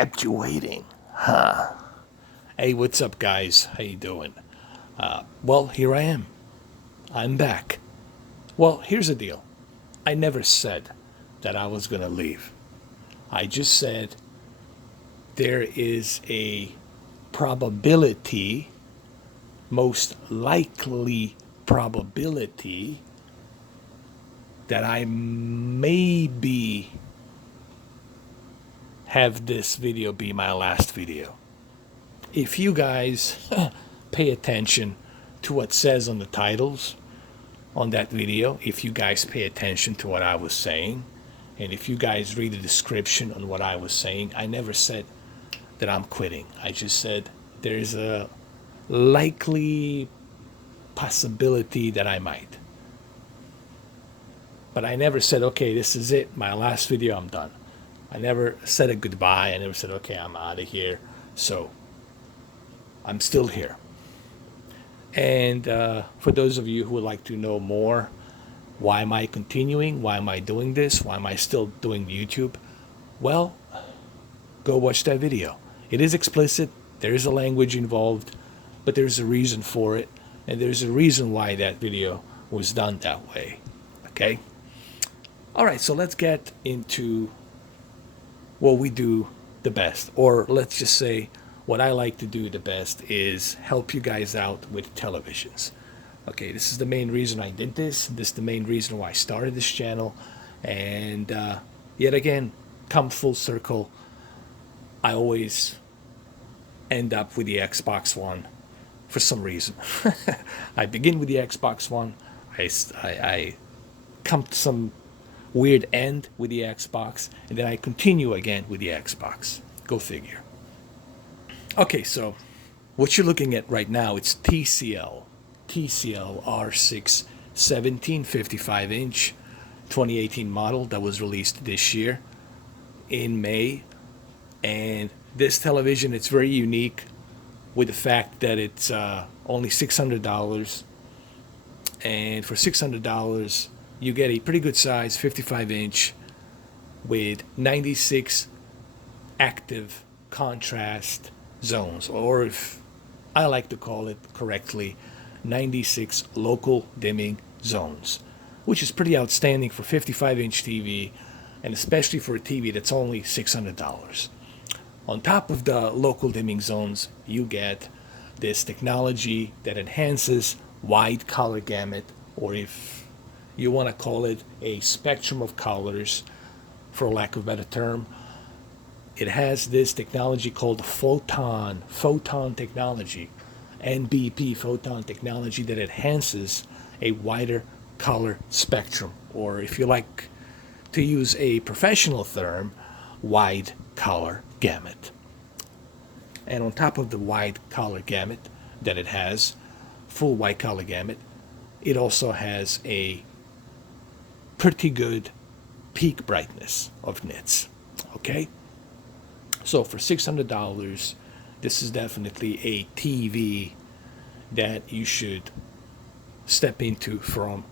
kept you waiting, huh? Hey, what's up, guys? How you doing? Well, here I am. I'm back. Well, here's the deal. I never said that I was gonna leave. I just said there is a probability, most likely probability, that I maybe have this video be my last video. If you guys pay attention to what says on the titles on that video, if you guys pay attention to what I was saying, and if you guys read the description on what I was saying, I never said that I'm quitting. I just said there's a likely possibility that I might. But I never said, okay, this is it, my last video, I'm done. I never said a goodbye. I never said, okay, I'm out of here. So I'm still here. And for those of you who would like to know more, why am I continuing? Why am I doing this? Why am I still doing YouTube? Well, go watch that video. It is explicit. There is a language involved, but there's a reason for it. And there's a reason why that video was done that way. Okay? All right, so let's get into what we do the best. Or let's just say what I like to do the best is help you guys out with televisions. Okay, this is the main reason I did this. This is the main reason why I started this channel. And yet again, come full circle, I always end up with the Xbox One for some reason. I begin with the Xbox One. I come to some weird end with the Xbox, and then I continue again with the Xbox. Go figure. Okay, so what you're looking at right now, it's TCL R617 55-inch 2018 model that was released this year in May. And this television, it's very unique with the fact that it's only $600. And for $600, you get a pretty good size 55-inch with 96 active contrast zones, or if I like to call it correctly, 96 local dimming zones, which is pretty outstanding for 55-inch TV, and especially for a TV that's only $600. On top of the local dimming zones, you get this technology that enhances wide color gamut, or if you want to call it a spectrum of colors, for lack of a better term. It has this technology called photon technology, NBP photon technology, that enhances a wider color spectrum, or if you like to use a professional term, wide color gamut. And on top of the wide color gamut that it has, full wide color gamut, it also has a pretty good peak brightness of nits. Okay? So for $600, this is definitely a TV that you should step into from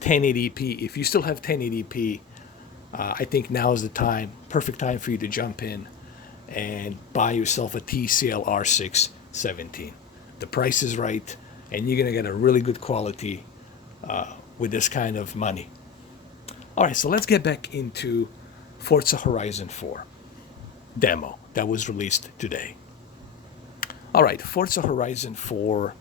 1080p. If you still have 1080p, I think now is the time, perfect time for you to jump in and buy yourself a TCL R617. The price is right, and you're going to get a really good quality with this kind of money. All right, so let's get back into Forza Horizon 4 demo that was released today. All right, Forza Horizon 4,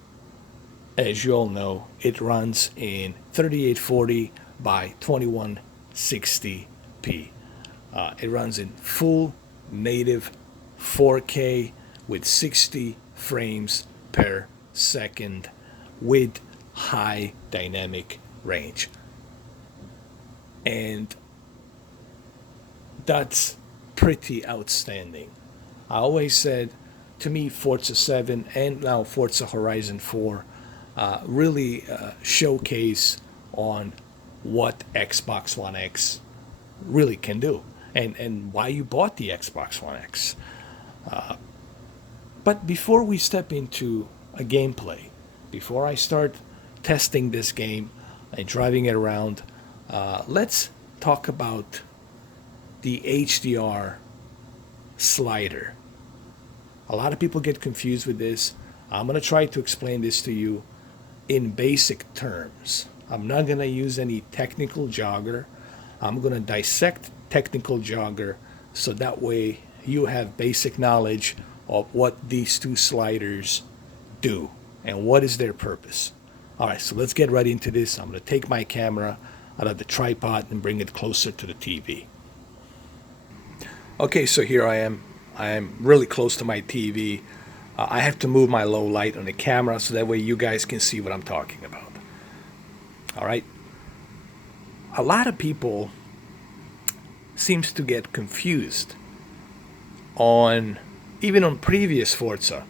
as you all know, it runs in 3840 by 2160p. It runs in full native 4K with 60 frames per second with high dynamic range. And that's pretty outstanding. I always said, to me, Forza 7 and now Forza Horizon 4 really showcase on what Xbox One X really can do, and why you bought the Xbox One X. But before we step into a gameplay, before I start testing this game and driving it around, let's talk about the HDR slider. A lot of people get confused with this. I'm going to try to explain this to you in basic terms. I'm not going to use any technical jargon. I'm going to dissect technical jargon so that way you have basic knowledge of what these two sliders do and what is their purpose. All right, so let's get right into this. I'm going to take my camera out of the tripod and bring it closer to the TV. Okay, so here I am. I am really close to my TV. I have to move my low light on the camera so that way you guys can see what I'm talking about. All right. A lot of people seems to get confused on, even on previous Forza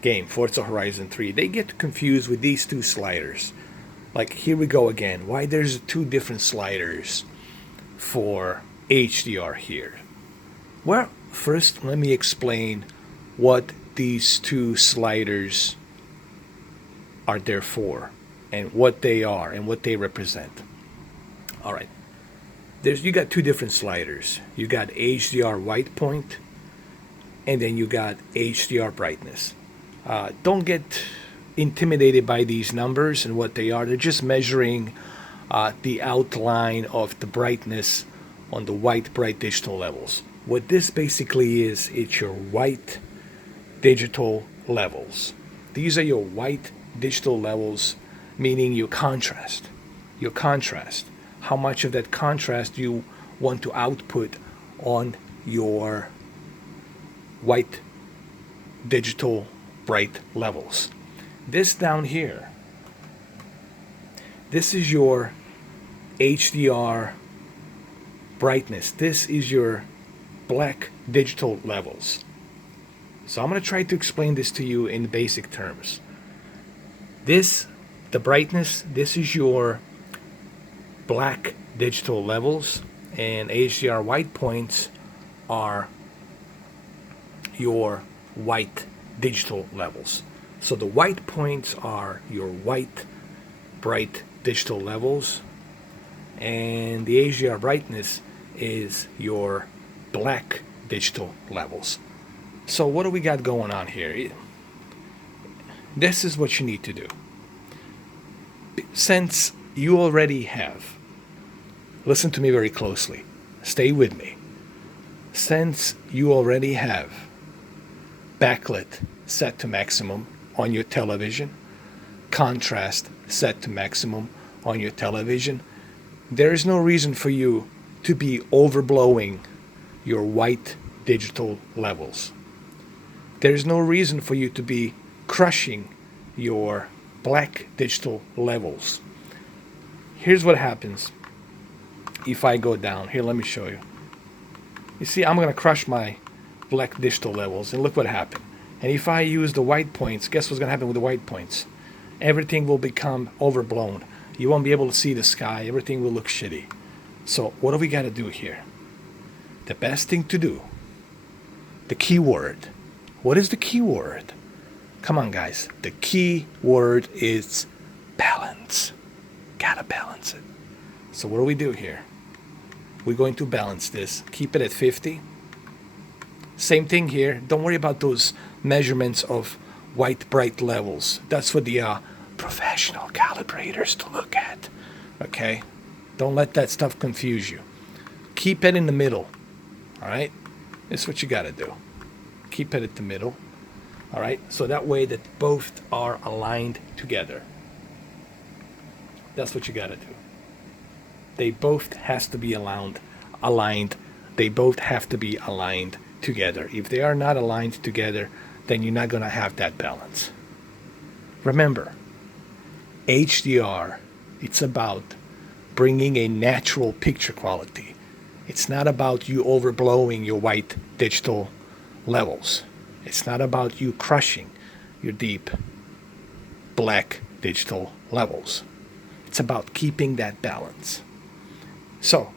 game, Forza Horizon 3, they get confused with these two sliders. Like, here we go again. Why there's two different sliders for HDR here? Well, first let me explain what these two sliders are there for and what they are and what they represent. All right. You got two different sliders. You got HDR white point and then you got HDR brightness. Don't get intimidated by these numbers and what they are. They're just measuring the outline of the brightness on the white bright digital levels. What this basically is, it's your white digital levels. These are your white digital levels, meaning your contrast. Your contrast. How much of that contrast you want to output on your white digital bright levels. This down here, this is your HDR brightness. This is your black digital levels. So I'm going to try to explain this to you in basic terms. The brightness, this is your black digital levels, and HDR white points are your white digital levels. So the white points are your white bright digital levels, and the HDR brightness is your black digital levels. So what do we got going on here? This is what you need to do. Since you already have, listen to me very closely, stay with me. Since you already have backlit set to maximum on your television, contrast set to maximum on your television, there is no reason for you to be overblowing your white digital levels. There's no reason for you to be crushing your black digital levels. Here's what happens if I go down. Here, let me show you. You see, I'm going to crush my black digital levels, and look what happened. And if I use the white points, guess what's going to happen with the white points? Everything will become overblown. You won't be able to see the sky. Everything will look shitty. So what do we got to do here? The best thing to do, the key word. What is the key word? Come on, guys. The key word is balance. Gotta balance it. So what do we do here? We're going to balance this. Keep it at 50. Same thing here. Don't worry about those measurements of white bright levels. That's for the professional calibrators to look at. Okay? Don't let that stuff confuse you. Keep it in the middle. All right? That's what you got to do. Keep it at the middle. All right? So that way that both are aligned together. That's what you got to do. They both has to be aligned. They both have to be aligned together. If they are not aligned together, then you're not going to have that balance. Remember, HDR, it's about bringing a natural picture quality. It's not about you overblowing your white digital levels. It's not about you crushing your deep black digital levels. It's about keeping that balance. So,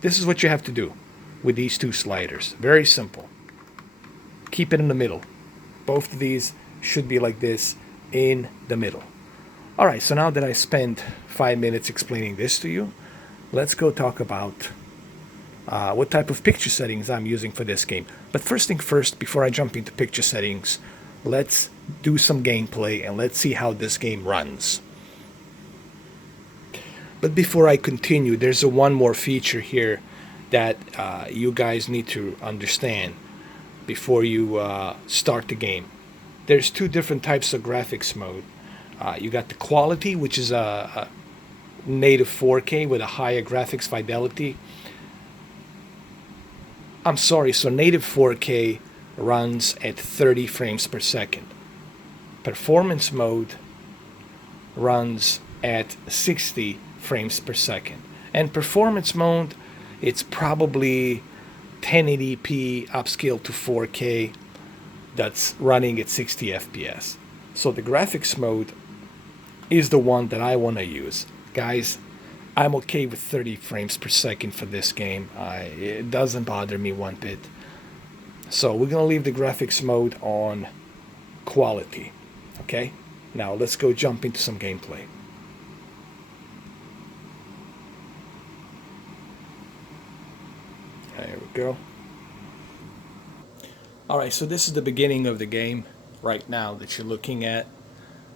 this is what you have to do with these two sliders. Very simple. Keep it in the middle. Both of these should be like this in the middle. All right, so now that I spent 5 minutes explaining this to you, let's go talk about what type of picture settings I'm using for this game. But first thing first, before I jump into picture settings, let's do some gameplay and let's see how this game runs. But before I continue, there's one more feature here that you guys need to understand before you start the game. There's two different types of graphics mode. You got the quality, which is a native 4K with a higher graphics fidelity. I'm sorry, so native 4K runs at 30 frames per second. Performance mode runs at 60 frames per second. And performance mode, it's probably 1080p upscaled to 4K that's running at 60 FPS. So the graphics mode is the one that I want to use. Guys, I'm okay with 30 frames per second for this game. It doesn't bother me one bit. So we're going to leave the graphics mode on quality. Okay? Now let's go jump into some gameplay. There we go. Alright, so this is the beginning of the game right now that you're looking at.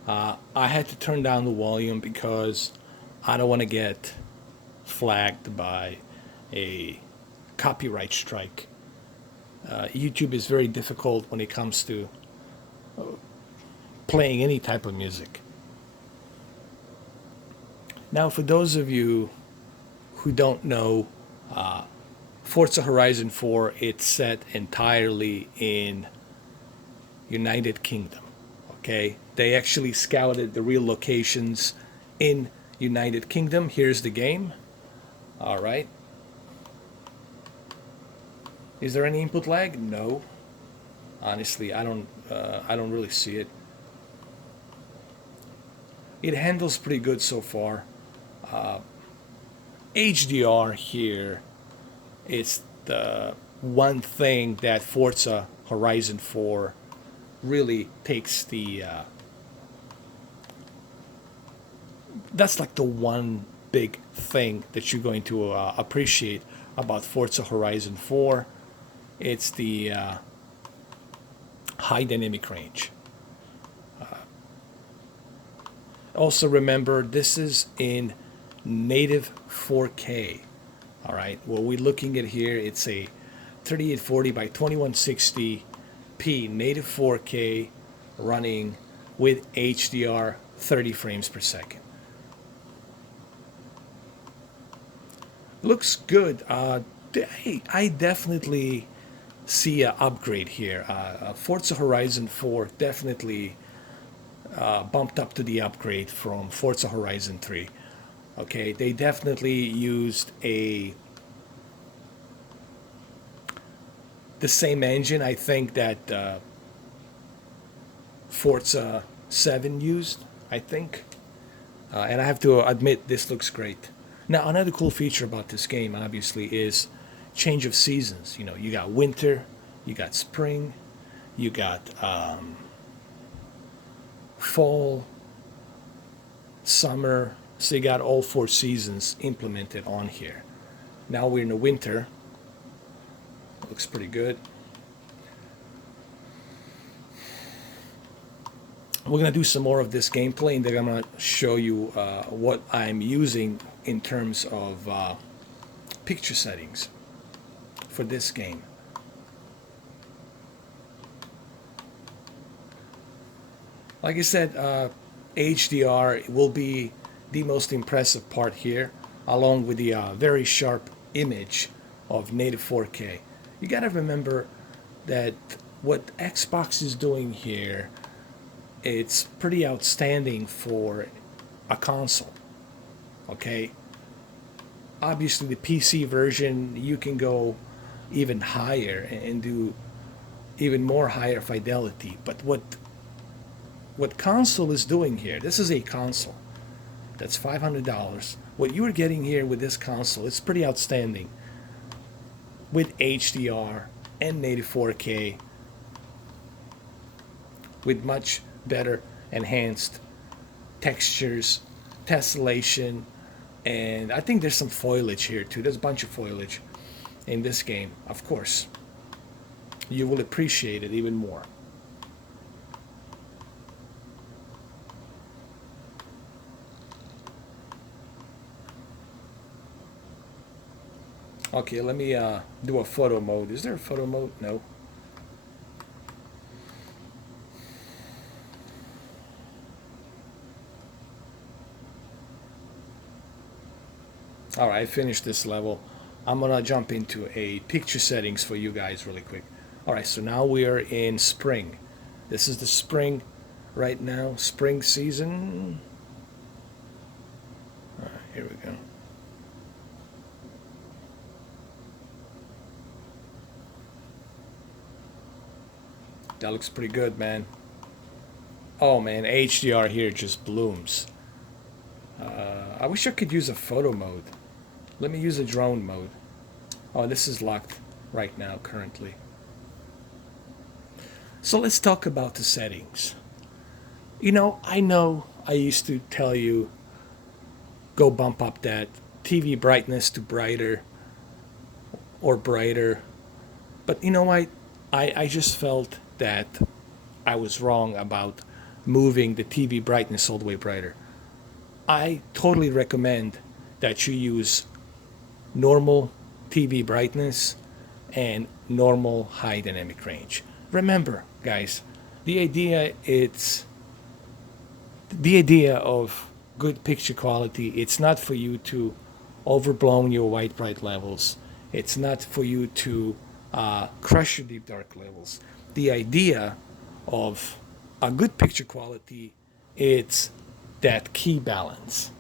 I had to turn down the volume because I don't want to get flagged by a copyright strike. YouTube is very difficult when it comes to playing any type of music. Now, for those of you who don't know, Forza Horizon 4, it's set entirely in United Kingdom. Okay, they actually scouted the real locations in United Kingdom. Here's the game. All right. Is there any input lag? No. Honestly, I don't really see it. It handles pretty good so far. HDR here is the one thing that Forza Horizon 4 really takes the that's like the one big thing that you're going to appreciate about Forza Horizon 4. It's the high dynamic range. Also remember, this is in native 4K. All right, what we're looking at here, it's a 3840 by 2160p native 4K running with HDR 30 frames per second. Looks good. I definitely see an upgrade here. Forza Horizon 4 definitely bumped up to the upgrade from Forza Horizon 3. Okay, they definitely used the same engine, I think, that Forza 7 used, I think. And I have to admit, this looks great. Now, another cool feature about this game, obviously, is change of seasons. You know, you got winter, you got spring, you got fall, summer. So you got all 4 seasons implemented on here. Now we're in the winter. Looks pretty good. We're going to do some more of this gameplay, and then I'm going to show you what I'm using in terms of picture settings for this game. Like I said, HDR will be the most impressive part here, along with the very sharp image of native 4K. You got to remember that what Xbox is doing here, it's pretty outstanding for a console. Okay, obviously the PC version, you can go even higher and do even more higher fidelity. But what console is doing here, this is a console that's $500. What you're getting here with this console, it's pretty outstanding with HDR and native 4K with much better enhanced textures, tessellation, and I think there's some foliage here too. There's a bunch of foliage in this game, of course. you will appreciate it even more. Okay, let me do a photo mode. Is there a photo mode? No. All right, I finished this level. I'm gonna jump into a picture settings for you guys really quick. All right, so now we are in spring. This is the spring right now, spring season. All right, here we go. That looks pretty good, man. Oh man, HDR here just blooms. I wish I could use a photo mode. Let me use a drone mode. Oh, this is locked right now, currently. So let's talk about the settings. I know I used to tell you go bump up that TV brightness to brighter or brighter. But you know what? I just felt that I was wrong about moving the TV brightness all the way brighter. I totally recommend that you use normal TV brightness and normal high dynamic range. Remember, guys, the idea of good picture quality, it's not for you to overblown your white bright levels. It's not for you to crush your deep dark levels. The idea of a good picture quality, it's that key balance.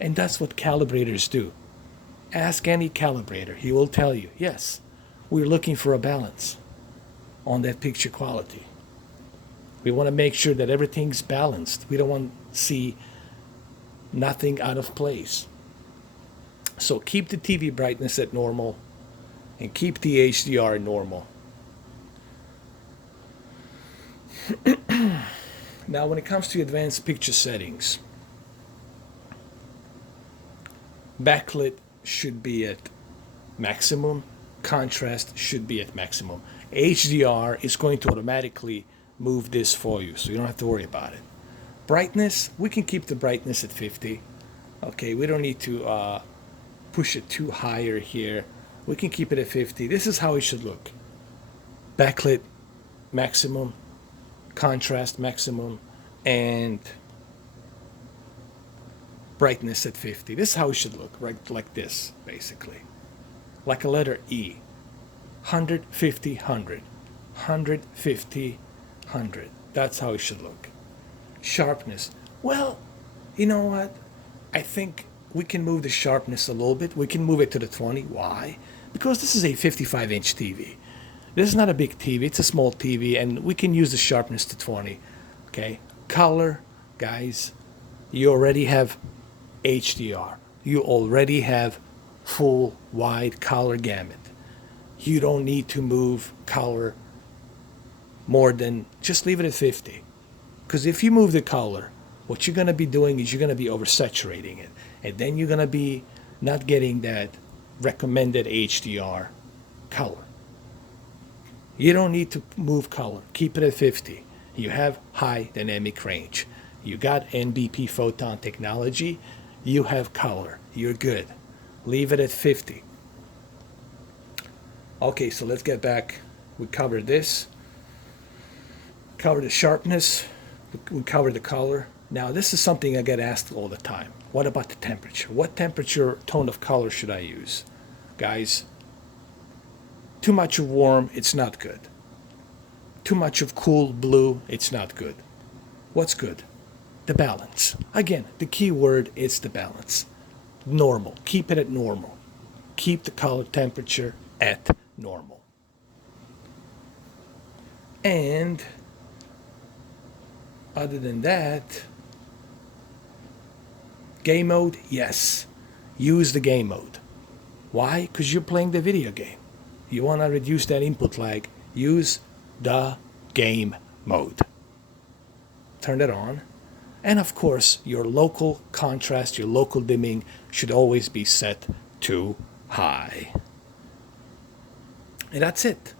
And that's what calibrators do. Ask any calibrator, he will tell you, yes, we're looking for a balance on that picture quality. We want to make sure that everything's balanced. We don't want to see nothing out of place. So keep the TV brightness at normal and keep the HDR normal. Now, when it comes to advanced picture settings, backlit should be at maximum, contrast should be at maximum. HDR is going to automatically move this for you, so you don't have to worry about it. Brightness, we can keep the brightness at 50. Okay, we don't need to push it too higher here. We can keep it at 50. This is how it should look. Backlit maximum, contrast maximum, and brightness at 50. This is how it should look, right? Like this, basically. Like a letter E. 150, 100. 150, 100. That's how it should look. Sharpness. Well, you know what? I think we can move the sharpness a little bit. We can move it to the 20. Why? Because this is a 55-inch TV. This is not a big TV. It's a small TV, and we can use the sharpness to 20. Okay? Color, guys, you already have HDR. You already have full wide color gamut. You don't need to move color more than, just leave it at 50. Because if you move the color, what you're going to be doing is you're going to be oversaturating it. And then you're going to be not getting that recommended HDR color. You don't need to move color. Keep it at 50. You have high dynamic range. You got NBP photon technology. You have color. You're good. Leave it at 50. Okay, so let's get back. We covered this. Covered the sharpness. We covered the color. Now, this is something I get asked all the time. What about the temperature? What temperature tone of color should I use? Guys, too much of warm, it's not good. Too much of cool blue, it's not good. What's good? The balance. Again, the key word is the balance. Normal. Keep it at normal. Keep the color temperature at normal. And other than that, game mode, yes. Use the game mode. Why? Because you're playing the video game. You want to reduce that input lag, use the game mode. Turn it on. And of course, your local contrast, your local dimming should always be set to high. And that's it.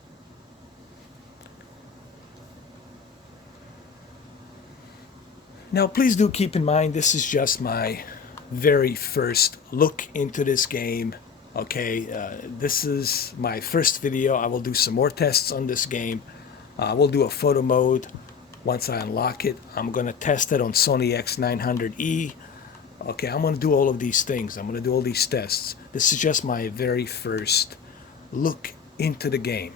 Now, please do keep in mind, this is just my very first look into this game. Okay, this is my first video. I will do some more tests on this game. We'll do a photo mode once I unlock it. I'm going to test it on Sony X900E. Okay, I'm going to do all of these things. I'm going to do all these tests. This is just my very first look into the game.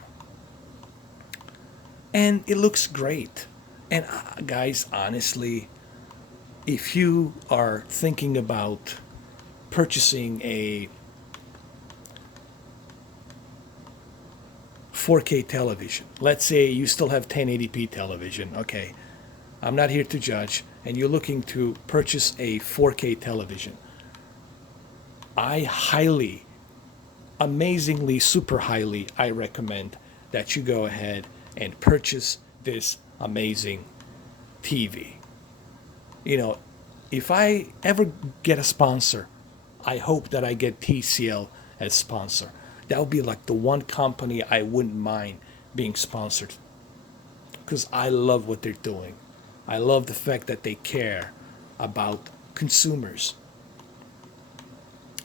And it looks great. And guys, honestly, if you are thinking about purchasing a 4K television, let's say you still have 1080p television, okay, I'm not here to judge, and you're looking to purchase a 4K television, I highly, amazingly, super highly, I recommend that you go ahead and purchase this amazing TV. You know, if I ever get a sponsor, I hope that I get TCL as sponsor. That would be like the one company I wouldn't mind being sponsored, because I love what they're doing. I love the fact that they care about consumers,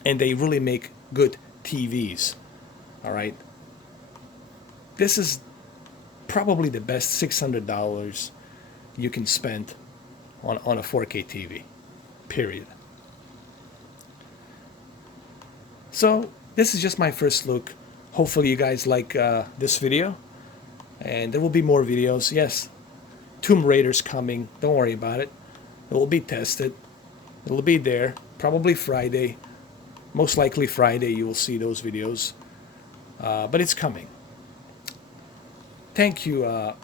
and they really make good TVs. All right, this is probably the best $600 you can spend on a 4K TV, period. So this is just my first look. Hopefully you guys like this video, and there will be more videos. Yes, Tomb Raider's coming, don't worry about it. It will be tested, it will be there, probably Friday, most likely Friday you will see those videos, but it's coming. Thank you. I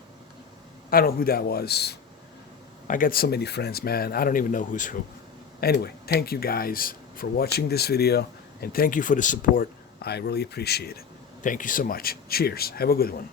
don't know who that was. I got so many friends, man. I don't even know who's who. Anyway, thank you guys for watching this video, and thank you for the support. I really appreciate it. Thank you so much. Cheers. Have a good one.